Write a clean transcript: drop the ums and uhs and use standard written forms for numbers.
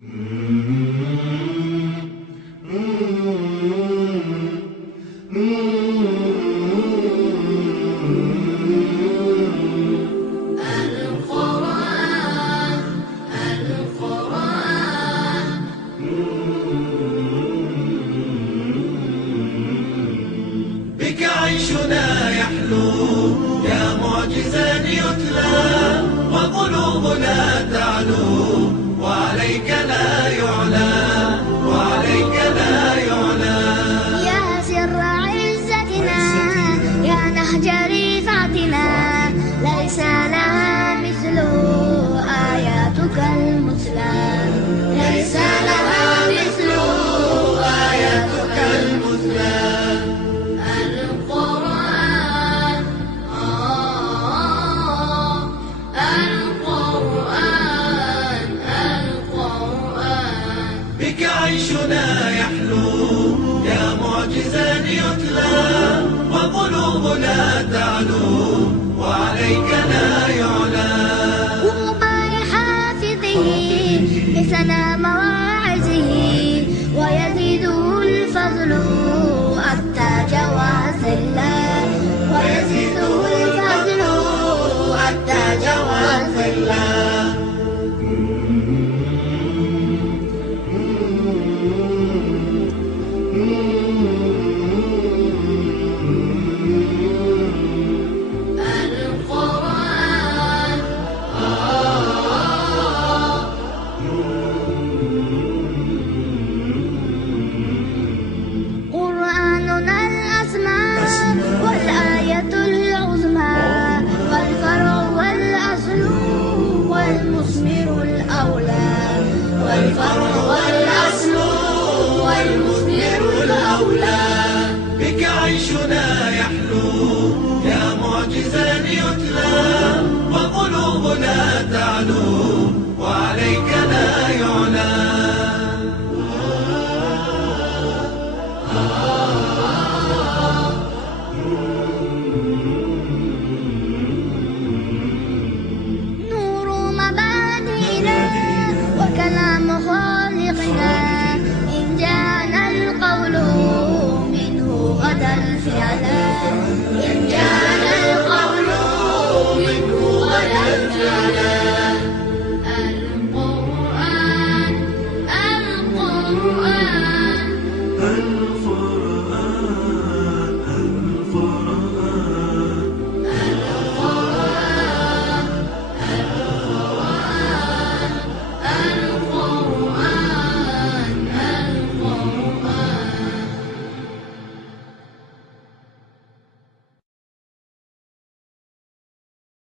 بك عيشنا يحلو يا معجزا يتلى، وقلوبنا تعلو وعليك لا يعلى، وعليك لا يعلى. يا سر عزتنا يا نهج رفعتنا، ليس لها مثل آياتك المتلى، ليس لها مثل آياتك المتلى. القرآن القرآن القرآن بك عيشنا يحلو يا معجزا يتلى، وقلوبنا تعلو وعليك لا يعلى. طوبى لحافظه لسنا مواعظه، ويزيده الفضل التاج والذلة، ويزيده الفضل التاج والذلة. قرآننا الأسمى والآية العظمى، والفرع والأصل والمثمر الأولى، والفرع والأصل والمثمر الأولى. بك عيشنا يحلو يا معجزا يتلى، وقلوبنا تعلو وعليك لا يعلى.